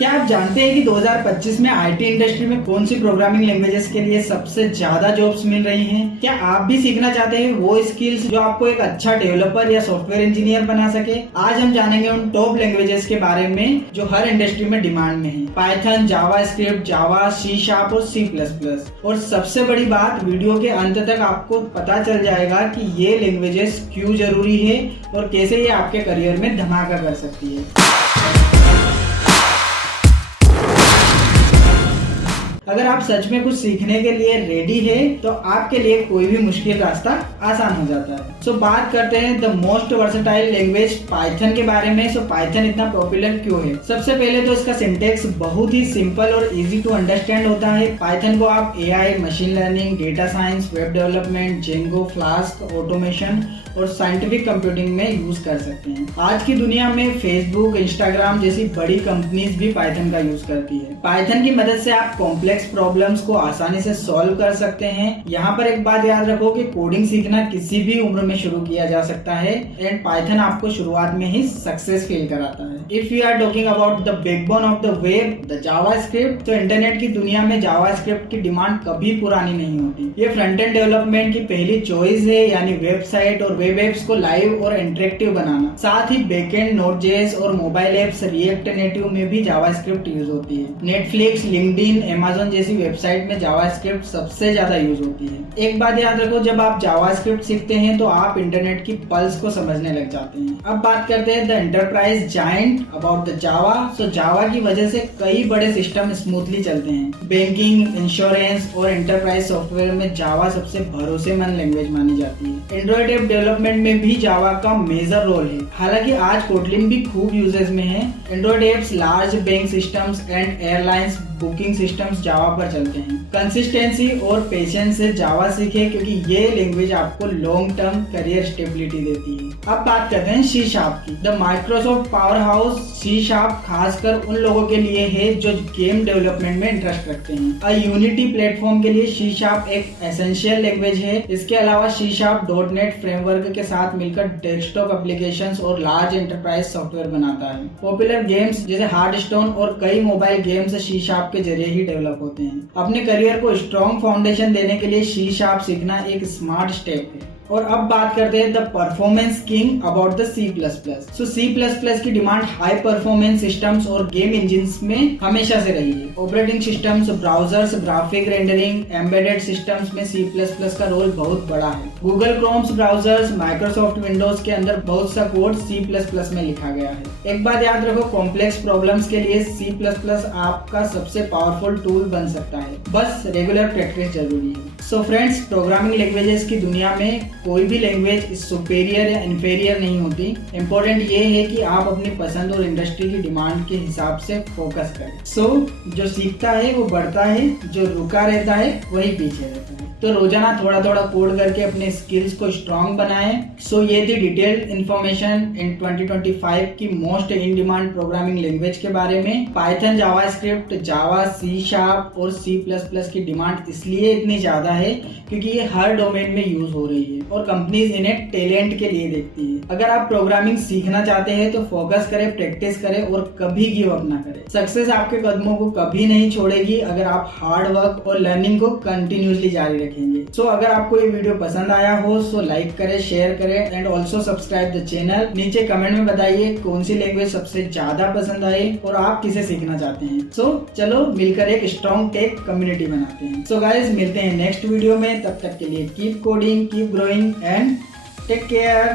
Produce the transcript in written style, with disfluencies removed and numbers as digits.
क्या आप जानते हैं कि 2025 में आईटी इंडस्ट्री में कौन सी प्रोग्रामिंग लैंग्वेजेस के लिए सबसे ज्यादा जॉब्स मिल रही हैं? क्या आप भी सीखना चाहते हैं वो स्किल्स जो आपको एक अच्छा डेवलपर या सॉफ्टवेयर इंजीनियर बना सके? आज हम जानेंगे उन टॉप लैंग्वेजेस के बारे में जो हर इंडस्ट्री में डिमांड में है। पाइथन, जावास्क्रिप्ट, जावा, सी शार्प और C++। और सबसे बड़ी बात, वीडियो के अंत तक आपको पता चल जाएगा कि ये लैंग्वेजेस क्यों जरूरी है और कैसे ये आपके करियर में धमाका कर सकती है। अगर आप सच में कुछ सीखने के लिए रेडी है तो आपके लिए कोई भी मुश्किल रास्ता आसान हो जाता है। सो बात करते हैं the most versatile language Python के बारे में। सो पाइथन इतना पॉपुलर क्यों है? सबसे पहले तो इसका सिंटेक्स बहुत ही सिंपल और इजी टू अंडरस्टैंड होता है। पाइथन को आप AI, machine learning, data science, web development, Django, flask, automation और साइंटिफिक कंप्यूटिंग में यूज कर सकते हैं। आज की दुनिया में फेसबुक, इंस्टाग्राम जैसी बड़ी कंपनीज भी पाइथन का यूज करती है। पाइथन की मदद से आप कॉम्प्लेक्स प्रॉब्लम्स को आसानी से सॉल्व कर सकते हैं। यहाँ पर एक बात याद रखो कि कोडिंग सीखना किसी भी उम्र में शुरू किया जा सकता है एंड पाइथन आपको शुरुआत में ही सक्सेस फील कराता है। If you are talking about the backbone of the web, the JavaScript, तो इंटरनेट की दुनिया में जावास्क्रिप्ट की डिमांड कभी पुरानी नहीं होती। ये फ्रंट एंड डेवलपमेंट की पहली चॉइस है, यानी वेबसाइट और वेब एप्स को लाइव और इंटरेक्टिव बनाना। साथ ही बैकएंड नोड.जेएस और मोबाइल एप्स रिएक्ट नेटिव में भी जावास्क्रिप्ट यूज होती है। नेटफ्लिक्स, लिंक्डइन, अमेज़न जैसी वेबसाइट में जावास्क्रिप्ट सबसे ज्यादा यूज होती है। एक बात याद रखो, जब आप जावास्क्रिप्ट सीखते हैं तो आप इंटरनेट की पल्स को समझने लग जाते हैं। अब बात करते हैं the enterprise giant about the Java. So Java की वजह से कई बड़े सिस्टम स्मूथली चलते हैं। बैंकिंग, इंश्योरेंस और एंटरप्राइज सॉफ्टवेयर में जावा सबसे भरोसेमंद लैंग्वेज मानी जाती है। एंड्रॉइड ऐप डेवलपमेंट में भी जावा का मेजर रोल है। हालांकि आज कोटलिन भी खूब यूजेस में है। Android apps, large bank systems and airlines booking systems Java पर चलते हैं। कंसिस्टेंसी और पेशेंस से जावा सीखे क्योंकि ये लैंग्वेज आपको लॉन्ग टर्म करियर स्टेबिलिटी देती है। अब बात करते हैं सी शार्प की। The Microsoft powerhouse C sharp खासकर उन लोगों के लिए है जो गेम डेवलपमेंट में इंटरेस्ट रखते हैं। अ यूनिटी प्लेटफॉर्म के लिए सी शार्प एक एसेंशियल लैंग्वेज है। इसके अलावा सी शार्प .NET फ्रेमवर्क के साथ मिलकर डेस्कटॉप एप्लीकेशंस और लार्ज एंटरप्राइज सॉफ्टवेयर बनाता है। पॉपुलर गेम्स जैसे हार्डस्टोन और कई मोबाइल गेम्स सी शार्प के जरिए ही डेवलप होते हैं। अपने करियर को स्ट्रॉन्ग फाउंडेशन देने के लिए सी शार्प सीखना एक स्मार्ट स्टेप है। और अब बात करते हैं the performance king about the C++। So C++ की डिमांड हाई परफॉर्मेंस सिस्टम्स और गेम इंजिन्स में हमेशा से रही है। Operating systems, browsers, graphic rendering, embedded systems में C++ का रोल बहुत बड़ा है। Google chromes browsers, Microsoft Windows के अंदर बहुत सा कोड C++ में लिखा गया है। एक बात याद रखो, कॉम्प्लेक्स प्रॉब्लम्स के लिए C++ आपका सबसे पावरफुल टूल बन सकता है। बस रेगुलर प्रैक्टिस जरूरी है। सो फ्रेंड्स, प्रोग्रामिंग लैंग्वेजेस की दुनिया में कोई भी लैंग्वेज सुपेरियर या इन्फेरियर नहीं होती। इम्पोर्टेंट ये है कि आप अपनी पसंद और इंडस्ट्री की डिमांड के हिसाब से फोकस करें। सो जो सीखता है वो बढ़ता है, जो रुका रहता है वही पीछे रहता है। तो रोजाना थोड़ा थोड़ा कोड करके अपने स्किल्स को स्ट्रॉन्ग बनाएं। सो ये थी डिटेल्ड इन्फॉर्मेशन इन 2025 की most in demand programming language के बारे में। पाइथन, जावास्क्रिप्ट, जावा, सी शार्प और C++ की डिमांड इसलिए इतनी ज्यादा है क्योंकि ये हर डोमेन में यूज हो रही है और कंपनीज इन्हें टैलेंट के लिए देखती है। अगर आप प्रोग्रामिंग सीखना चाहते हैं तो फोकस करें, प्रैक्टिस करें और कभी गिव अप ना करें। सक्सेस आपके कदमों को कभी नहीं छोड़ेगी अगर आप हार्ड वर्क और लर्निंग को कंटिन्यूसली जारी रखेंगे। सो अगर आपको ये वीडियो पसंद आया हो सो लाइक करें, शेयर करें and also subscribe the channel. नीचे कमेंट में बताइए कौन सी लैंग्वेज सबसे ज्यादा पसंद आई और आप किसे सीखना चाहते हैं। सो चलो मिलकर एक स्ट्रॉन्ग टेक कम्युनिटी बनाते हैं। सो गाइस, मिलते हैं नेक्स्ट वीडियो में। तब तक के लिए keep coding, keep growing and take care.